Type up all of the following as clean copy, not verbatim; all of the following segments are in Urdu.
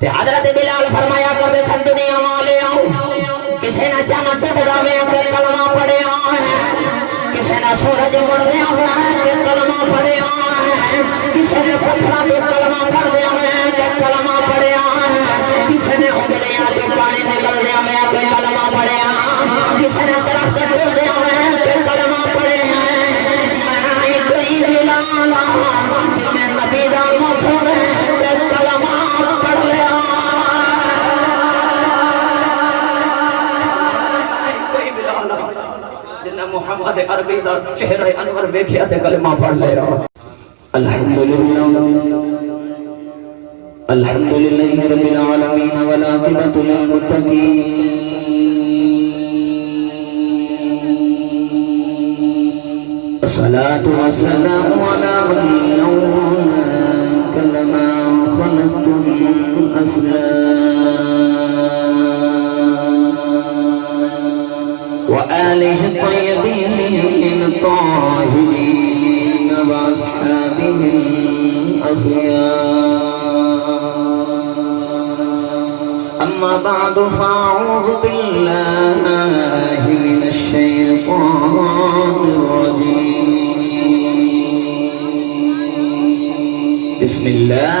تے حضرت بلال فرمایا کرتے سن دنیا والے آؤ کسے نہ چاند ٹوٹدا وے تے کلمہ پڑھیا ہے، کسے نہ سورج مڑدیا ہوئے تے کلمہ پڑھیا ہے، کسے نے پتھراں تے کلمہ پڑھدیا ہوئے تے کلمہ پڑھیا ہے، کسے نے انگلیاں تے پانی نکلدیا ہوئے تے کلمہ پڑھیا، کسے نے درخت ٹوٹدیا ہوئے تے کلمہ پڑھیا ہے۔ میں کوئی بلال جن نبی دا مفہوم تے کلمہ پڑھ لیا۔ محمد عربی دا چہرہ انور بیکھیا تے کلمہ پڑھ لیا۔ الحمدللہ الحمدللہ رب العالمین والعاقبۃ للمتقین، الصلاة والسلام علی من لولاک لما خلقت الافلاک وآلہ الطیبین الطاہرین واصحابہ الأخیار، اما بعد فاعوذ باللہ من الشیطان الرجیم، بسم اللہ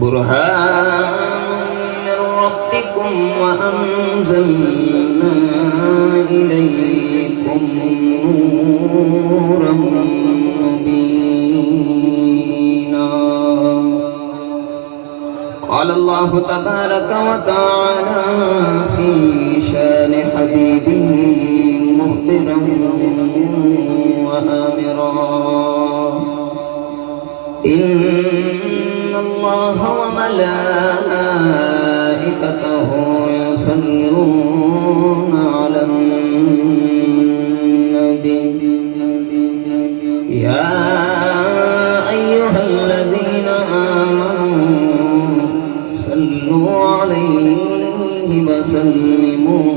برهان من ربكم وأنزلنا إليكم نورا مبينا، قال الله تبارك وتعالى في شان حبيبه مخبرا وآمرا، إن الله وملائكته يصلون على النبي، يا أيها الذين آمنوا صلوا عليه وسلموا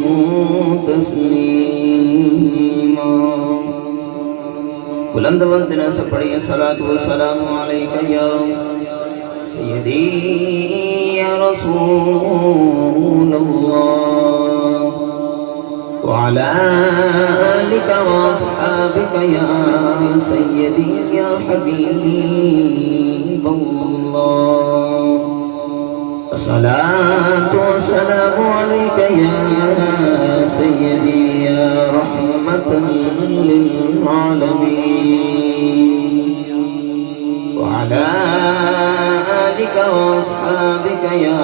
تسليما۔ بلند وزن سے پڑھیے صلاۃ والسلام علیکہ یا سیدی یا رسول اللہ، وعلی آلک واصحابک یا سیدی یا حبیب اللہ، الصلاۃ والسلام علیکہ یا سیدی یا رحمۃ للعالمین، وعلی آلک واصحابک یا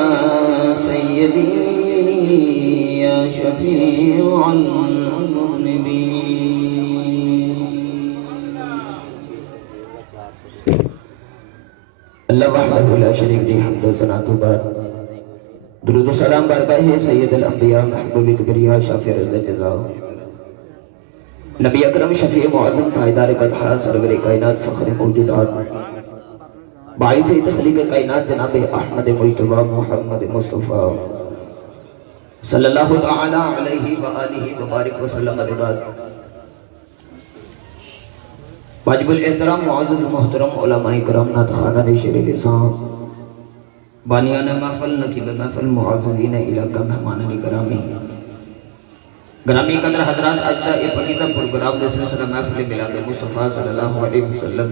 سیدی یا شفیع المذنبین۔ اللہ وحدہ لا شریک دی حمد و ثنا تو بعد درود و سلام برگاہ سید الانبیاء محبوب کبریا شافع رضا جزا نبی اکرم شفیع معظم تائیدار بدحا سرور کائنات فخر موجودات باعث تخلیق کائنات جناب احمد مجتبی محمد مصطفیٰ صلی اللہ تعالی علیہ وآلہ وبارک وسلم علیہ۔ واجب الاحترام معزز محترم علماء کرام ناتخانہ شیر لسان بانیان محفل نقیب محفل معززین علاقہ مہمانان گرامی گرامی قدر حضرات، اجدہ پاکیزہ پروگرام نے سلسلہ محفل میلاد مصطفیٰ صلی اللہ علیہ وسلم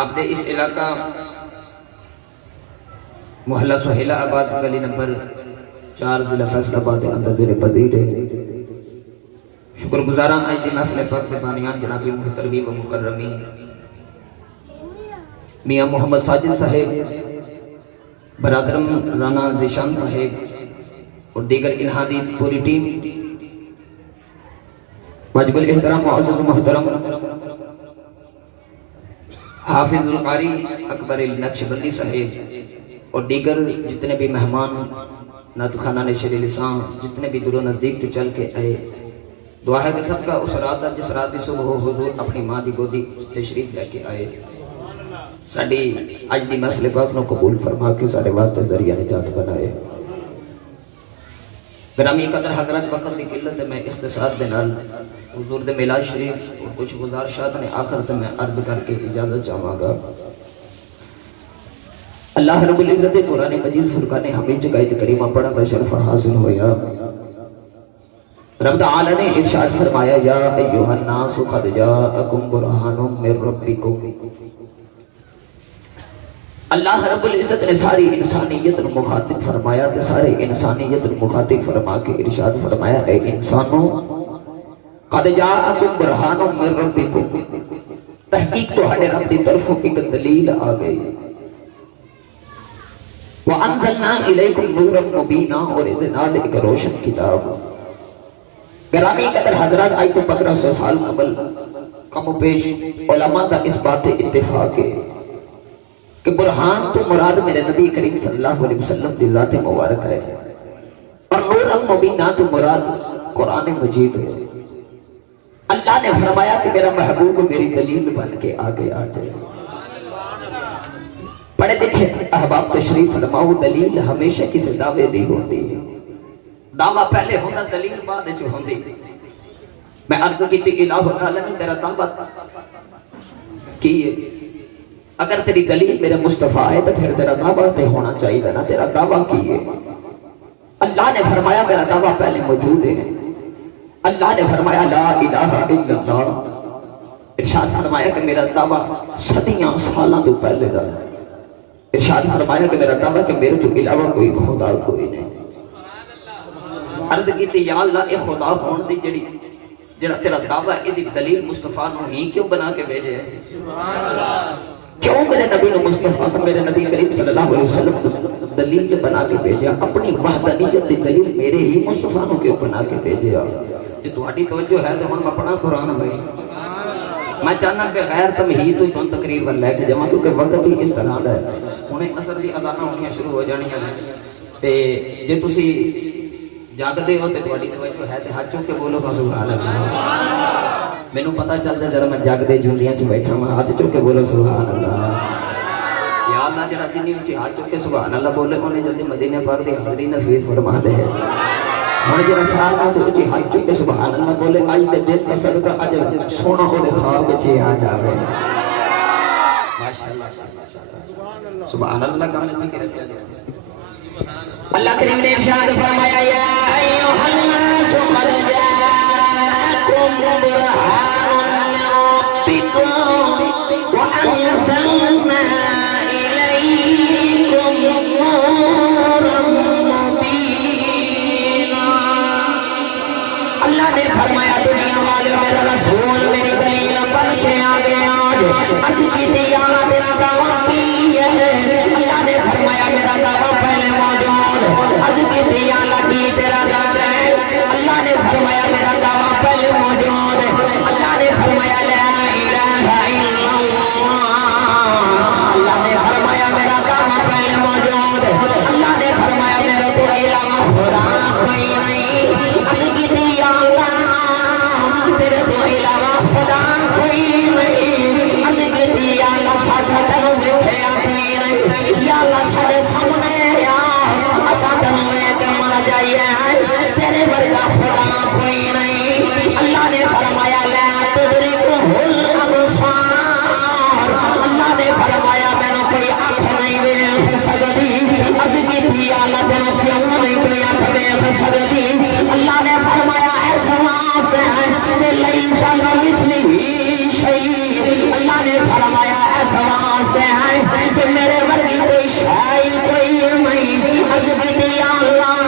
آپ نے اس علاقہ محلہ سہیلہ آباد گلی نمبر 4 ضلع فیصل آباد اندر زیر پذیر ہے۔ شکر گزاران آج محفل پاک بانیان جناب محترمی و مکرمی میاں محمد ساجد صاحب، برادرم رانا زیشان صاحب اور دیگر انہادی پوری ٹیم، واجب الاحترام معزز محترم حافظ القاری اکبر النقشبندی صاحب اور دیگر جتنے بھی مہمان نعت خوانان شیر لسان جتنے بھی دور و نزدیک تو چل کے آئے دعا ہے کہ سب کا اس رات جس رات دی صبح ہو حضور اپنی ماں دی گودی تشریف لے کے آئے ساڈی اج دی محفل پاک نو قبول فرما کے ساڈے واسطے ذریعہ نجات بنائے۔ گرامی قدر حضرت وقت دی قلت میں اختصار دے نال حضور دے میلاد شریف کچھ گزارشات نے آخر تے میں عرض کر کے اجازت چاہواں گا۔ اللہ رب العزت قرآن مجید فرقان حمید جگہ کریمہ پڑھا کا شرف حاصل ہویا۔ رب تعالی نے ارشاد فرمایا یا ایھا الناس قد جاءکم برہان من ربکم۔ اللہ رب العزت نے ساری انسانیت کو مخاطب فرمایا تے سارے انسانیت کو مخاطب فرما کے ارشاد فرمایا اے انسانوں قد جاءکم برہان من ربکم، تحقیق تہاڈے رب دی طرفوں ایک دلیل آ گئی۔ وَأَنزَلْنَا إِلَيْكُمْ نُورًا مُبِينًا، اور اس نال ایک روشن کتاب۔ گرامی قدر حضرات آج تو 1500 سال قبل کم و پیش علماء دا اس بات اتفاق ہے کہ برہان تو مراد میرے نبی کریم صلی اللہ علیہ وسلم دی ذات مبارک ہے، اور نور مبینہ تو مراد قرآن مجید ہے۔ اللہ نے فرمایا کہ میرا محبوب میری دلیل بن کے آگے آتے ہیں۔ پڑھے دیکھیں احباب تشریف فرماؤ، دلیل ہمیشہ کسی دعوے دی ہوتی ہے، دعویٰ پہلے ہونا دلیل بعد جو ہوندی۔ میں عرض کی تھی الہ العالمین تیرا دعویٰ کیے، اگر تیری دلیل میرے مصطفیٰ ہے تو پھر تیرا دعویٰ تے ہونا چاہیے نا، تیرا دعویٰ کیے۔ اللہ نے فرمایا میرا دعویٰ پہلے موجود ہے۔ اللہ نے فرمایا لا الہ الا اللہ، ارشاد فرمایا کہ میرا دعویٰ صدیاں سالاں تو پہلے دا ہے۔ ارشاد فرمایا کہ میرا دعویٰ کہ میرے تو علاوہ کوئی خدا کوئی نہیں۔ عرض کیتی یا اللہ اے خدا ہون دی جڑا تیرا دعویٰ ہے دی دلیل مصطفیٰ نو ہی کیوں بنا کے بھیجے ہے؟ کیوں میرے نبی نو مصطفیٰ میرے نبی کریم صلی اللہ علیہ وسلم دلیل بنا کے بھیجے؟ اپنی وحدانیت دی دلیل میرے ہی مصطفیٰ نو کیوں بنا کے بھیجے؟ جو تہاڈی توجہ ہے تو ہن میں پڑھا قرآن بھائی، میں چاہنا کہ غیر تمہید تو تن تقریر ور لے کے جاواں کیونکہ وقت ہی اس طرح دا ہے، ہن اثر دی اذاناں ہونیاں شروع ہو جانیاں نے تے جے تسی جاگدے ہو تے تہاڈی توجہ ہے تے ہاتھ چوک کے بولو سبحان اللہ۔ مینوں پتہ چلدا ذرا میں جاگدے جونڈیاں چ بیٹھا ہاں، ہاتھ چوک کے بولو سبحان اللہ۔ یا اللہ جڑا جنی اونچی ہاتھ چوک کے سبحان اللہ بولے اونے جلدی مدینے پاک دی حاضری نصیب فرما دے۔ ہن جڑا سارا تو اونچی ہاتھ چوک کے سبحان اللہ بولے اج دے دل دا صدقہ اج سونا ہوے خواب وچ آ جاوے۔ ماشاءاللہ سبحان اللہ کام نہیں کرے۔ اللہ کریم نے ارشاد فرمایا یا ایھا الناس قد جاءکم برہان من ربکم وانزلنا الیکم نورا مبینا۔ اللہ نے فرمایا دنیا والے میرا رسول میری دلیل بن کے آگے آج عرض کی تھی آنا تیرا دعویٰ کی ہے۔ اللہ نے فرمایا میرا دعویٰ پہلے موجود، عرض کی تھی اللہ کی تیرا دعویٰ ہے۔ اللہ نے فرمایا میرا دعویٰ پہلے موجود، اللہ نے فرمایا لا الہ الا اللہ۔ اللہ نے فرمایا میرا دعویٰ پہلے موجود، اللہ نے فرمایا میرے تو علاوہ خدا کوئی نہیں۔ عرض کی تھی اللہ تیرے تو علاوہ خدا کوئی نہیں۔ عرض کی تھی اللہ ساتھ تنوں ویکھیا کوئی نہیں۔ یا اللہ ساڈے سامنے تیرے ورگا خدا کوئی نہیں۔ اللہ نے فرمایا لا تدرکہ الابصار، اللہ نے فرمایا مینوں کوئی آنکھ نہیں ویکھ سکدی۔ عرض کیتی اللہ تینوں کیوں نہیں کوئی آنکھ ویکھ سکدی؟ اللہ نے فرمایا اس واسطے ہے کہ لیس کمثلہ شیء، اللہ نے فرمایا اس واسطے ہے کہ میرے ورگی کوئی شے کوئی نہیں۔ عرض کیتی اللہ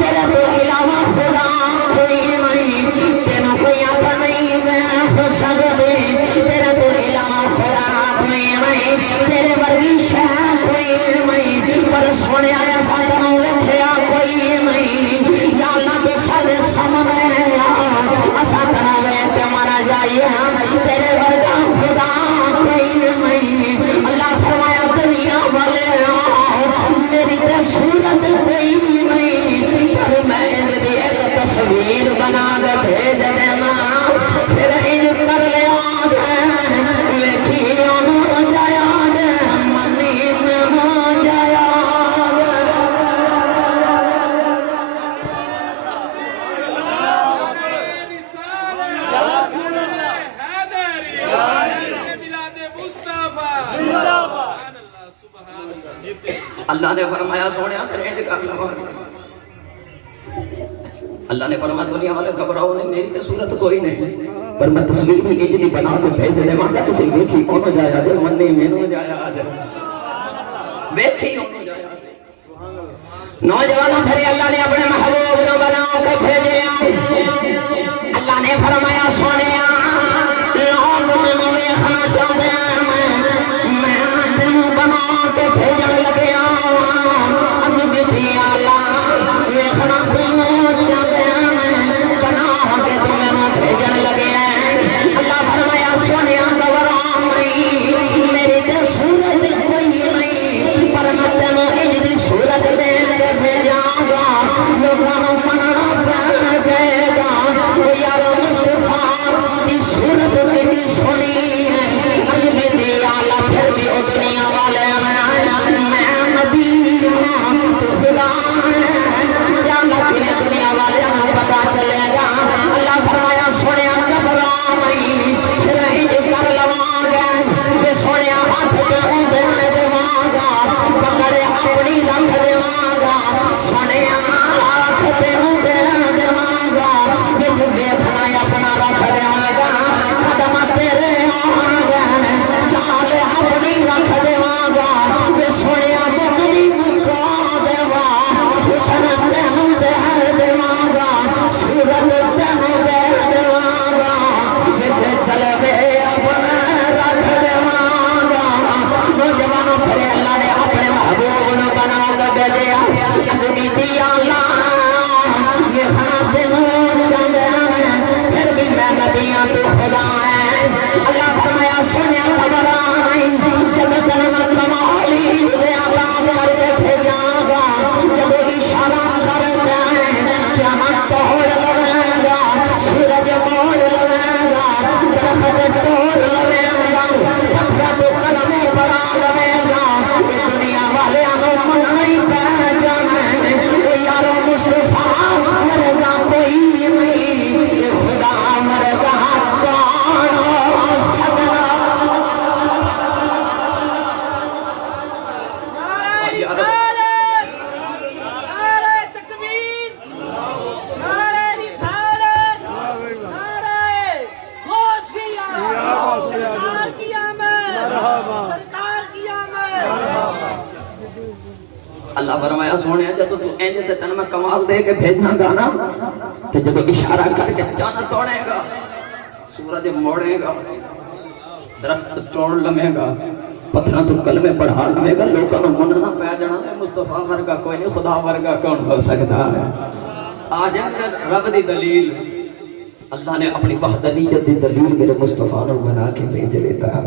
تیرے تو علاوہ خدا کوئی نہیں، تینوں کوئی آنکھ نہیں ویکھ سکدی، تیرے تو علاوہ خدا کوئی نہیں، تیرے ورگی شے کوئی نہیں۔ پر سونے آیا ساتھوں ویکھیا کوئی نہیں۔ یا اللہ کے سارے سامنے اساں تنوں ویکھ کے مر اللہ نے فرمایا سونے پھر انج کر لو. اللہ نے فرمایا دنیا والے گھبراؤ نہیں، میری تو صورت کوئی نہیں، پر میں تصویر بھی انج دی بنا کے بھیج دے مانگا تسی ویکھی کون جایا جے منی مینوں جایا اج ویکھی کون جایا. نوجوانوں پھر اللہ نے اپنے محبوب نو بنا کے بھیجیا. اللہ نے فرمایا سونیا لوگ مینوں ویکھنا چاہندے میں تینوں بنا کے بھیجن لگیا. اج بھی اللہ ویکھنا تینوں چاہندے بنا کے تم مینوں بھیجن لگے. اللہ فرمایا سونیا گھبراؤ نہیں، میری تے صورت کوئی نہیں، پر میں تینوں انج دی صورت دے کے بھیجاں گا لوگاں نوں مننا پے جائے گا. او یار مصطفیٰ دی صورت ایڈی سونی ہے. اج بھی دیا پھر بھی او دنیا والے میں نبی ہوں تو خدا ہے، کیا لکھنے دنیا والے نوں پتہ چلے گا. اللہ فرمایا سونیا گھبراؤ نہیں، پھر انج کر لواں گا کہ سونیا ہاتھ تے اونگے دیواں گا، پکڑے اپنی رکھ دیواں گا. سونیا ہاتھ تے اونگے دیواں گا، وچ دیکھنا اپنا رکھ دیواں گا. قدم تیرے آن گے چال اپنی رکھ دیواں گا. کہ سونیا بکری مکا دیواں، حسن تینوں دے دیواں گا، صورت تینوں دے دیواں گا. وچ چلے اپنا رکھ دیواں گا. نوجوانوں پھر اللہ نے اپنے محبوب نو بنا کے بھیجیا. اج بھی دیا یہ کھانا تینوں چاہندے پھر بھی میں نبیاں تو خدا ہے. اللہ فرمایا سونیا گھبراؤ نہیں، جب تینوں میں کمالی دے عذاب کر کے بھیجاں گا، جب اشارہ کر کے چمک توڑ لوے گا، سورج موڑ لوے گا، درخت توڑ لوے گا، پتھر تو کلمے پڑا لوے گا. یہ دنیا والے آنوں من نہیں پہ جانا ہے. وہ یارو مصطفیٰ مرے گا کوئی نہیں، یہ خدا مرے گا کون ہو سکتا. اللہ فرمایا سونے جب تو انج تے تن میں کمال دے کے بھیجنا گا نا، کہ جب اشارہ کر کے چاند توڑے گا، سورج موڑے گا، درخت توڑ لمے گا، پتھراں تو کلمے پڑھا لمے گا، لوگاں نوں مننا پے جانا ہے. مصطفیٰ ورگا کوئی نہیں، خدا ورگا کون ہو سکتا ہے. آج رب دی دلیل اللہ نے اپنی وحدانیت دی دلیل میرے مصطفیٰ نو بنا کے بھیج لیتا ہے.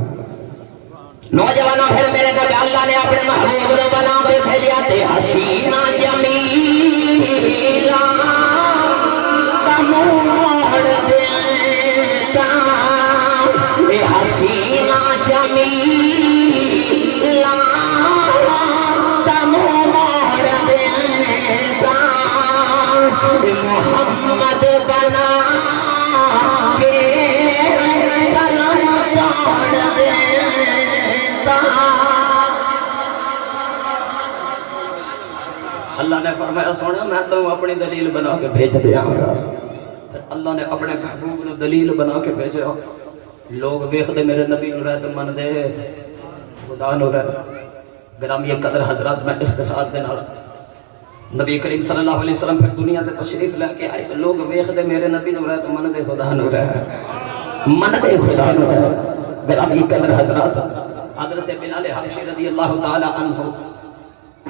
نوجوانوں پھر میرے در اللہ نے اپنے محبوب نو بنا کے بھیجیا. تے حسینہ جمیلہ دا منہ موڑ دیتا، اے حسینہ جمیلہ دا منہ موڑ دیتا، اے محمد بنا کے کلم توڑ دیتا. اللہ نے فرمایا سونے میں تو اپنی دلیل بنا کے بھیج دیا گا. اللہ نے اپنے محبوب نے دلیل بنا کے بھیجا. لوگ ویکھدے میرے نبی نو رہتے من دے خدا نو رہ. گرامی قدر حضرات میں اختصاص دے نال نبی کریم صلی اللہ علیہ وسلم پھر دنیا تے تشریف لے کے آئے تو لوگ ویکھدے میرے نبی نو رہتے من دے خدا نو رہ، من دے خدا نو رہ. گرامی قدر حضرات حضرت بلال حبشی رضی اللہ تعالی عنہ،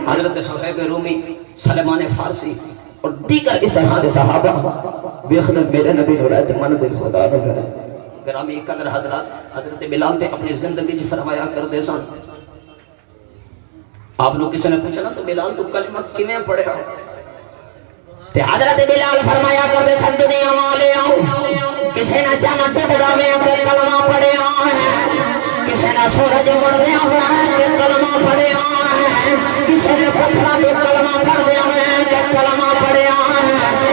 حضرت صہیب رومی، سلمان فارسی اور دیگر اس طرح کے صحابہ ویکھدے میرے نبی نو رہتے من دے خدا نو رہ. گرامی قدر حضرات حضرت بلال تے اپنی زندگی چ فرمایا کر دے سن. آپ لوگ کسی نے پوچھا نا تو بلال تو کلمہ کیویں پڑھیا؟ تے حضرت بلال فرمایا کر دے سن دنیا والے آؤ، کسی نے چانا ٹوٹدا میں اپنے کلمہ پڑھیا ہے، کسی نے سورج مڑدیا ہوا ہے کہ کلمہ پڑھیا ہے، کسی نے پتھراں دے کلمہ پڑھدیا ہے کہ کلمہ پڑھیا ہے،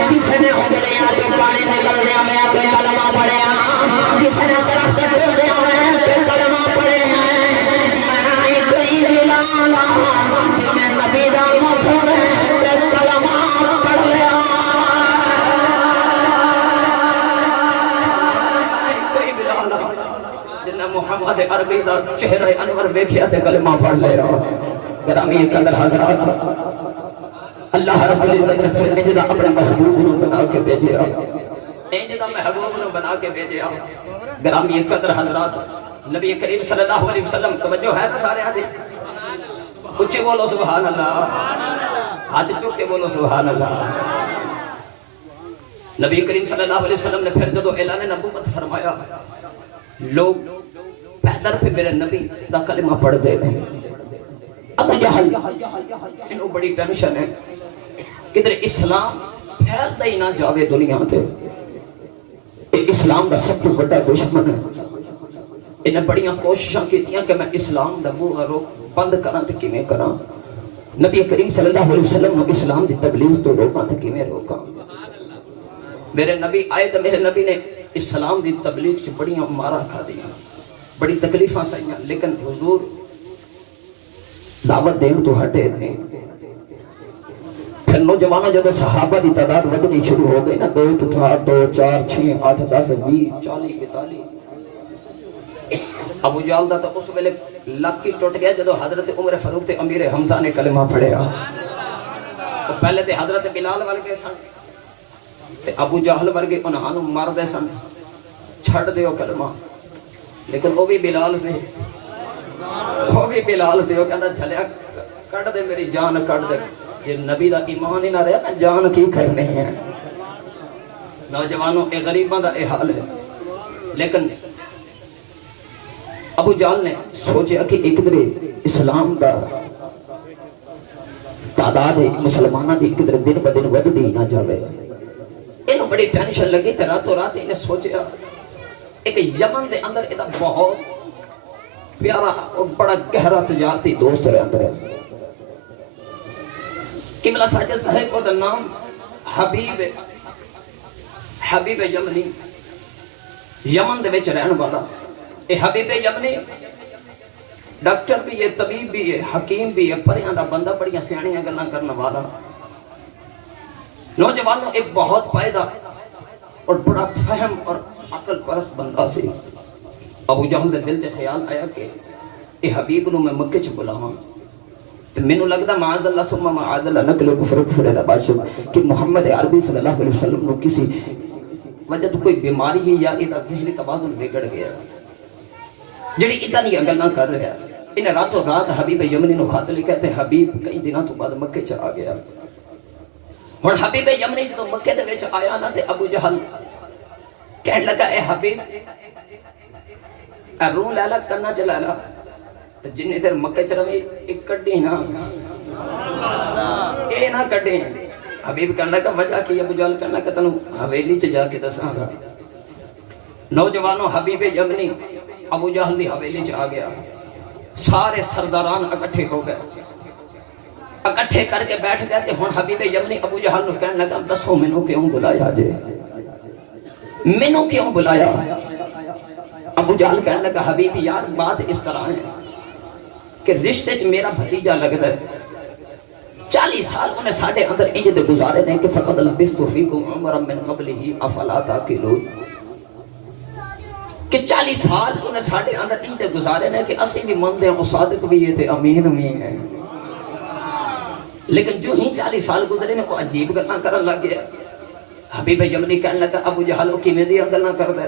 کسی نے انگلیاں دے پانی نکلدیا میں کہ کلمہ پڑھیا، کسی نے درخت ٹوٹدیا ہے کہ کلمہ پڑھیا ہے. میں کوئی بلال جنہیں نبی محمد عربی دا چہرہ انور ویکھیا تے کلمہ پڑھ لیا گرامی قدر حضرات اللہ رب العزت نے پھر انجدہ اپنے محبوب نو بنا کے بھیجیا انجدہ محبوب نو بنا کے بھیجیا گرامی قدر حضرات نبی کریم صلی اللہ علیہ وسلم توجہ ہے نا سارے آجے کچھ بولو سبحان اللہ ہاتھ چوک کے بولو سبحان اللہ نبی کریم صلی اللہ علیہ وسلم نے پھر جدو اعلان نبوت فرمایا لوگ پیدر پہ میرے نبی دا کلمہ پڑھ دے ابو جہل انہوں بڑی ٹینشن ہے کدھر اسلام پھیل دے نہ جاوے دنیا تے اسلام دا سب تو بڑا دشمن ہے انہیں بڑیاں کوششاں کیتیاں کہ میں اسلام دا وہ روک بند کراں تے کیویں کراں نبی کریم صلی اللہ علیہ وسلم نے اسلام دی تبلیغ تو روکاں تے کیویں روکاں میرے نبی آئے تو میرے نبی نے اسلام دی تبلیغ سے بڑیاں مارا کھا دیا بڑی تکلیفاں سائیاں لیکن حضور دعوت دین تو ہٹے نہیں پھر نوجوانوں جب صحابہ دی تعداد ودنی شروع ہو گئی نا 2 4 6 8 10 20 40 42 ابو جہل دا تو اس ویلے لک کی ٹوٹ گیا جدو حضرت عمر فاروق تے امیر حمزہ نے کلمہ پڑھیا تو پہلے تے حضرت بلال ورگے سن تے ابو جہل ورگے انہاں نو مار دے سن چھڑ دیو کلمہ لیکن وہ بھی بلال سے وہ کہتا جھلیا کٹ دے میری جان کٹ دے یہ نبی دا ایمان ہی نہ رہا میں جان کی کرنے ہیں نوجوانوں اے غریباں دا اے حال ہے لیکن ابو جہل نے سوچیا کہ ایک در اسلام دا تعداد مسلمانہ دی ایک در دن بدن ود دی نہ جاوے انہوں بڑی ٹینشن لگی تے راتوں رات انہیں سوچیا ایک یمن دے اندر ایدہ بہت پیارا اور بڑا گہرا تجارتی دوست رہے اندر ہے قبلہ ساجد صاحب کو دا نام حبیب یمنی یمن دے وچ رہن والا اے حبیب یمنی ڈاکٹر بھی ہے طبیب بھی ہے حکیم بھی ہے پریاں دا بندہ بڑیاں سیانیاں گلاں کرنے والا نوجوانوں ایک بہت پائدہ اور بڑا فہم اور عقل پرست بندہ سی ابو جہل دے دل تے خیال آیا کہ اے حبیب نو میں مکے چ بلاواں تے مینوں لگدا معاذ اللہ ثم معاذ اللہ نقل کفر بادشاہ کہ محمد عربی صلی اللہ علیہ وسلم نو کسی وجہ تو کوئی بیماری ہے یا ادا ذہنی توازن بگڑ گیا جڑی ادا نہیں گلاں کر رہا انہیں راتوں رات حبیب یمنی نو خط لکھا تے حبیب کئی دنوں تو بعد مکے چ آ گیا ہن حبیب یمنی جدوں مکے دے وچ آیا نا تے ابو جہل کہنے لگا اے حبیب اے روح لیلا کرنا چلا لا تو جنہیں دیر مکہ چلا میں ایک کڑی نا اے نا کڑی حبیب کہنے لگا وجہ کی ابو جہل کہنے لگا تنو حویلی چ جا کے دساں گا نوجوانوں حبیب یمنی ابو جہل دی حویلی چ آ گیا سارے سرداران اکٹھے ہو گئے اکٹھے کر کے بیٹھ گئے تے ہن حبیب یمنی ابو جہل نو کہنے لگا دسو مینوں کیوں بلایا جے مینوں کیوں بلایا ابو جہل کہنے لگا حبیب یار بات اس طرح ہے کہ رشتے چ میرا بھتیجا لگتا ہے 40 سال انہیں ساڑھے اندر انج دے گزارے نے کہ فقط لبثت فیکم عمرا من قبلہ افلا تعقلون کہ 40 سال انہیں ساڑھے اندر انج دے گزارے نے کہ اسی بھی مندے ہیں صادق بھی ہیں تے امین بھی ہیں لیکن جو ہی 40 سال گزرے نے کو عجیب گلاں کرن لگ گیا حبیب یمنی کہنے لگا ابو جہل کی میں دیا گلاں کر دے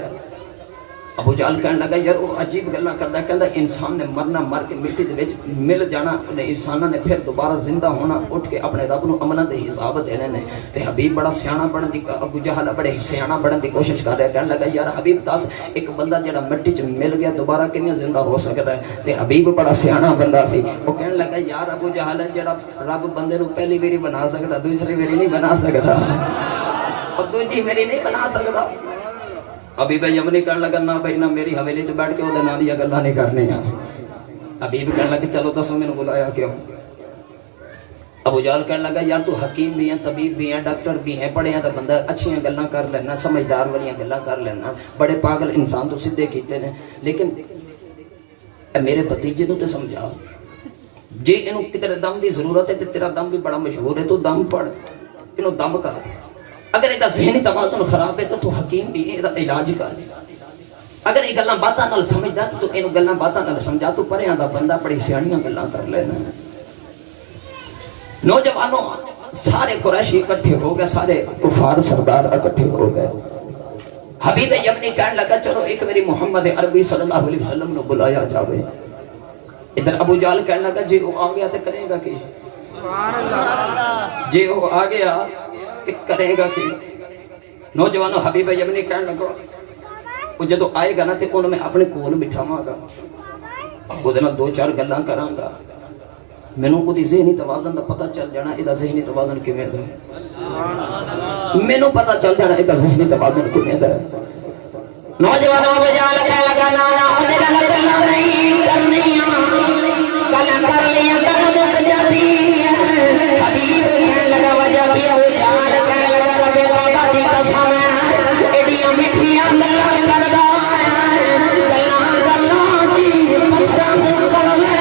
ابو جہل کہنے لگا یار وہ عجیب گلاں کردا کہندا انسان نے مرنا مر کے مٹی دے وچ مل جانا انہیں انساناں نے پھر دوبارہ زندہ ہونا اٹھ کے اپنے رب نو امانت دے حساب دینے نے تے حبیب بڑا سیاںا بنن دی ابو جہل بڑے سیاںا بنن دی کوشش کر رہا کہنے لگا یار حبیب دس ایک بندہ جڑا مٹی چ مل گیا دوبارہ کیویں زندہ ہو سکدا ہے تے حبیب بڑا سیاںا بندہ سی وہ کہنے لگا یار ابو جہل جڑا رب بندے نو پہلی واری بنا سکدا دوسری واری نہیں بنا سکدا اور دوسری واری نہیں بنا سکدا حبیب یمنی کہنے لگا نہ بھائی نہ میری حویلی چ بیٹھ کے وہ نہ دیا گلاں نہیں کرنے ہیں حبیب کہنے لگا چلو دسو میں نے بلایا کیوں ابو جہل کہنے لگا یار تو حکیم بھی ہیں طبیب بھی ہیں ڈاکٹر بھی ہیں پڑھے ہیں تو بندہ اچھیاں گلاں کر لینا سمجھدار والیاں گلاں کر لینا بڑے پاگل انسان تو سدھے کیتے ہیں لیکن میرے بھتیجے نو تے سمجھا جے انہوں کتنے دم دی ضرورت ہے تے تیرا دم بھی بڑا مشہور ہے تو دم پڑھ انہوں دم کر اگر ایدہ ذہنی توازن خراب ہے تو حکیم بھی ہے ایدہ علاج کر اگر یہ گلاں باتاں نال سمجھدا تو اینو گلاں باتاں نال سمجھا تو پریاں دا بندہ بڑی سیاںیاں گلاں کر لینا. نوجوانوں سارے قریشی اکٹھے ہو گئے, سارے کفار سردار اکٹھے ہو گئے. حبیب یمنی کہنے لگا چلو ایک میری محمد عربی صلی اللہ علیہ وسلم نے بلایا جاوے. ادھر ابو جہل کہنے لگا جی وہ آ گیا تو کرے گا کی, جی وہ آ گیا تو کرے گا کی. نوجوانوں حبیب یمنی کہنے لگا وہ جدو آئے گا نا تو انہوں میں اپنے کول بٹھاواں گا, وہ دے نال دو چار گلاں کراں گا, مینوں وہ دی ذہنی توازن دا پتہ چل جانا ادا ذہنی توازن کیویں دا, مینوں پتہ چل جانا ادا ذہنی توازن کیویں دا. نوجوانوں بجا لگا لگا نانا اودے نال گلاں نہیں کرنیاں, گلاں کر لیاں گل مک جاندی ہے. حبیب کہن لگا وجہ بھی او جان کہن لگا رب بابا دی قسم ایڈیاں میٹھیاں گلاں کردا ہے, گلاں گلاں جی پتھراں دے کلمے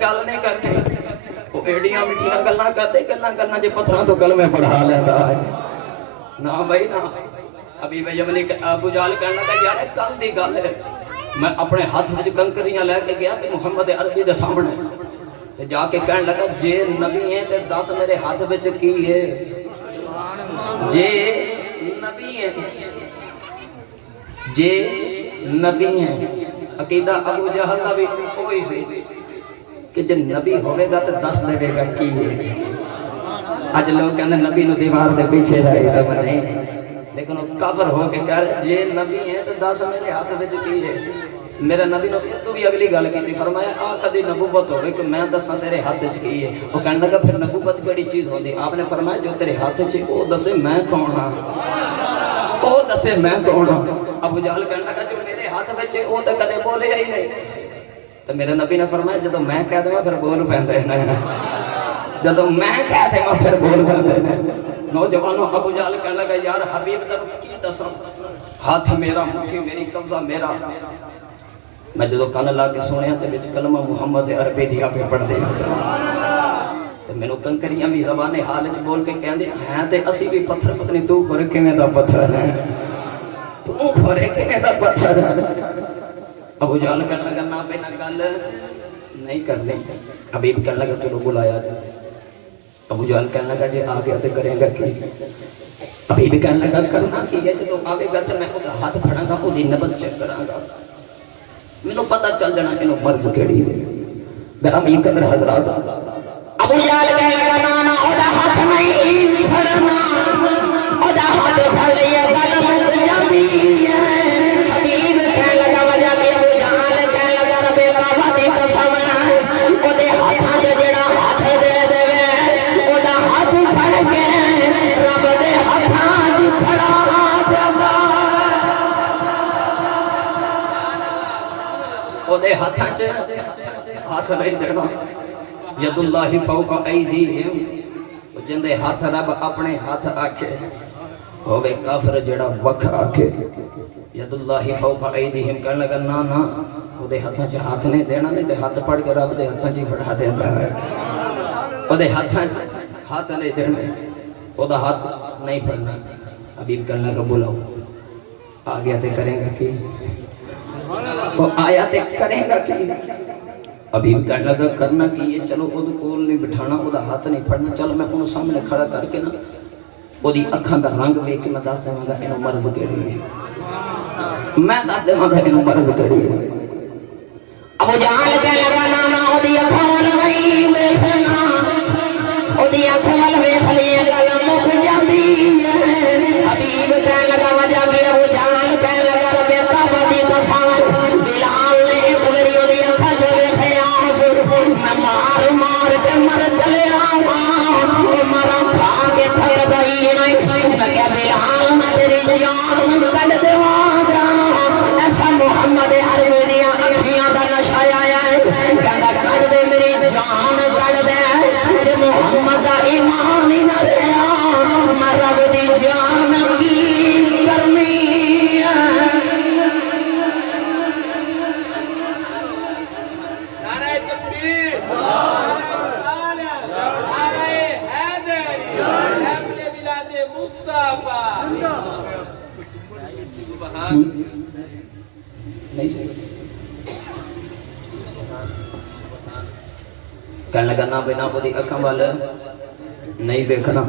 گل نہیں کرتے, وہ ایڈیاں میٹھیاں گلاں کرتے, گلاں جے پتھراں تو کلمے پڑھا لیندا ہے. نا بھائی نا. حبیب یمنی ابو جہل کہنے لگا یار کل دی گل ہے, میں اپنے ہاتھ وچ کنکریاں لے کے گیا تے محمد عربی دے سامنے تے جا کے کہنے لگا جے نبی ہے تے دس میرے ہاتھ وچ کی ہے, جے نبی ہے, جے نبی ہے. عقیدہ ابو جہل دا بھی کوئی سی کہ جب نبی ہوئے گا تو دس دے گا کی ہے. آج لوگ کہنے نبی نو دیوار دے پیچھے رہے گا بنے, لیکن وہ کافر ہو کے کہہ رہے جے نبی ہے تو دس میرے ہاتھ میں کی ہے. میرا نبی نے تو بھی اگلی گل کی فرمایا آ کدی نبوت ہوئے کہ میں دساں تیرے ہاتھ چ کی ہے. وہ کہنے لگا پھر نبوت کیڑی چیز ہوندی؟ آپ نے فرمایا جو تیرے ہاتھ چ وہ دسے میں کون ہاں, وہ دسے میں کون ہاں. ابو جہل کہنے لگا جو میرے ہاتھ میں وہ تو کدے بولے ہی نہیں. تو میرے نبی نے فرمایا جدو میں کہہ دوں پھر بول پیندے نے, جدو میں کہہ دوں پھر بول پیندے نے. نوجوانوں ابو جہل کہنے لگا یار حبیب تینوں کی دساں, ہاتھ میرا مٹھی میری قبضہ میرا. میں جدو کن لا کے سنیا تے وچ کلمہ محمد عربی دیا پہ پڑھ دے تے مینوں کنکریاں بھی زبان حال وچ بول کے کہندے ہیں تے اسی بھی پتھر پتہ نہیں تو کھورے کیویں دا پتھر ہے, تو کھورے کیویں دا پتھر ہے. ابو جہل کہنے لگا نا پہ نہ گل نہیں کرنی. حبیب کہنے لگا چلو بلایا جائے. ابو جہل کہنے لگا جی آ گیا تو کریں گا کی؟ حبیب کہنے لگا کرنا کی ہے جب آگے گا تو میں ہاتھ پھڑاں گا وہ نبض چیک کراں گا, مینوں پتہ چل جانا اینو مرض کیڑی ہے. گرامی قدر حضرات ابو جہل کہنے لگا نا نا اودا ہاتھ نہیں پھڑنا, اودا ہاتھ پھڑ لیا گل مک جاندی ہے. حبیب کہنے لگا وجہ بھی ابو جہل کہنے لگا رب بابا دی قسم اودے ہاتھاں تے جڑا ہاتھ دے دے اودا ہاتھ پھڑ کے رب دے ہاتھاں دی پھڑا دیندا, اودے ہاتھاں چ ہاتھ نہیں دینا. ید اللہ فوق ایدیہم, جندے ہاتھ رب اپنے ہاتھ آکھے ہوے کافر جڑا وکھ آکھے. ید اللہ فوق ایدیہم کہنے لگا نا نا اودے ہاتھاں چ ہاتھ نہیں دینا, نہیں تے ہاتھ پڑ کے رب دے ہاتھاں چ پھڑا دیندا ہے. اودے ہاتھاں چ ہاتھ نہیں دینا, اودا ہاتھ نہیں پھڑنا. حبیب کہنے لگا بلاؤ. آ گیا تے کریں گا کی؟ وہ آیا تے کریں گا کی؟ حبیب کہنے لگا کرنا کی ہے چلو اود کول نہیں بٹھانا, اودا ہاتھ نہیں پھڑنا. چلو میں انہوں سامنے کھڑا کر کے نا اودی اکھاں دا رنگ ویکھ کے میں دس دیواں گا اینو مرض کیڑی ہے, میں دس دیواں گا اینو مرض کیڑی ہے. ابو جہل کہنے لگا نا نا اودی اکھاں ول نہیں ویکھنا, اودی اکھاں ول ویکھ لئے گل مک جاندی ہے. حبیب کہنے لگا وجہ بھی ابو جہل کہنے لگا رب بابا دی قسم بلال نے ایک باری اودی اکھاں چ ویکھیا میں مار مار کے مر چلے آواں, مرا کھا کے تھک گئی نہیں. میں کہ بلال میں تیری جان کڈ دیواں گا, ایسا محمد عربی دیاں اکھیاں دا نشہ آیا ہے. کہندا کڈ دے میری جان کڈ دے, تے محمد دا ایمان نہیں صحیح کہنے لگا نہ بنا وہ دی اکھاں وال نہیں دیکھنا.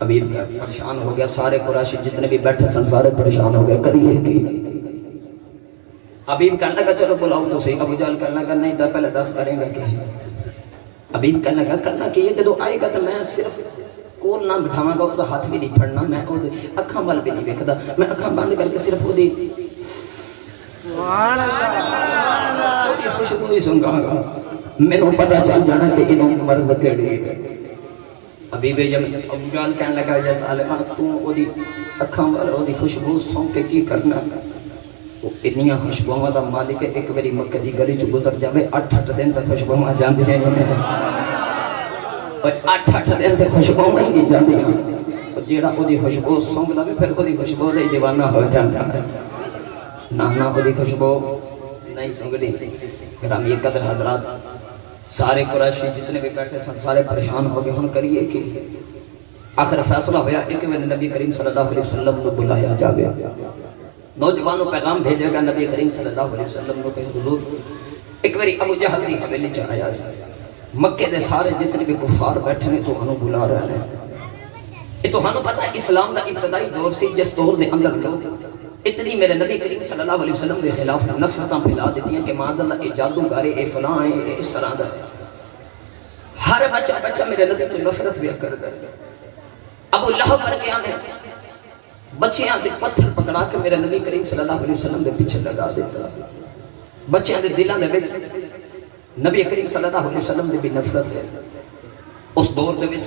ابھی پریشان ہو گیا. سارے قریشی جتنے بھی بیٹھے سن سارے پریشان ہو گئے. کریے کی ابھی کہنے لگا چلو بلاؤ تو صحیح. ابو جہل کہنے لگا نہیں تو پہلے 10 کریں گا کہ ابھی کہنے لگا کرنا کہ یہ جدو آئے گا تو میں صرف کول نہ بٹھاواں گا. وہ ہاتھ بھی نہیں پھڑنا. میں اکھاں وال بھی نہیں ویکھدا. میں اکھاں بند کر کے صرف وہ دی خوشبو ہی سنگا گا. مینوں پتہ چل جانا کہ انہوں مرد کیڑی ہے. ابھی بھی جب ابو جہل کہنے لگا یا طالبہ تو وہ دی اکھاں وال وہ دی خوشبو سن کے کی کرنا. وہ اتنی خوشبوؤں دا مالک ایک باری مکہ دی گلی چ گزر جاوے 8-8 دن تک خوشبوؤں جاندیاں نہیں. اور 8-8 دن تک خوشبوؤں نہیں جاندیاں. جیڑا وہ دی خوشبو سونگ لوے پھر وہ دی خوشبو دے دیوانہ ہو جاتا ہے. نانا وہ دی خوشبو نہیں سونگدی. گرامی قدر حضرات سارے قریشی جتنے بھی بیٹھے سن سارے پریشان ہو گئے. ہن کریے کہ آخر فیصلہ ہویا ایک بار نبی کریم صلی اللہ علیہ وسلم نے بلایا جاوے. نوجوانوں پیغام بھیجے گا نبی کریم صلی اللہ علیہ وسلم نے کہ حضور ایک باری ابو جہل دی حویلی چ آیا جائے. مکے دے سارے جتنے بھی کفار بیٹھے نے تو ہنوں بلا رہے ہیں. یہ تو ہنوں پتہ ہے اسلام دا ابتدائی دور سی جس دور دے اندر لوگ اتنی میرے نبی کریم صلی اللہ علیہ وسلم کے خلاف نفرتاں پھیلا دیتی ہیں کہ ماذ اللہ اے جادوگر اے فلاں اے اس طرح دا. ہر بچہ میرے نبی تو نفرت بھی کرتا ہے. ابو لہب کر کے آنے بچیاں دے پتھر پکڑا کے میرے نبی کریم صلی اللہ علیہ وسلم دے پیچھے لگا دیتا. بچیاں دے دلاں دے وچ نبی کریم صلی اللہ علیہ وسلم دے بھی نفرت ہے. اس دور دے وچ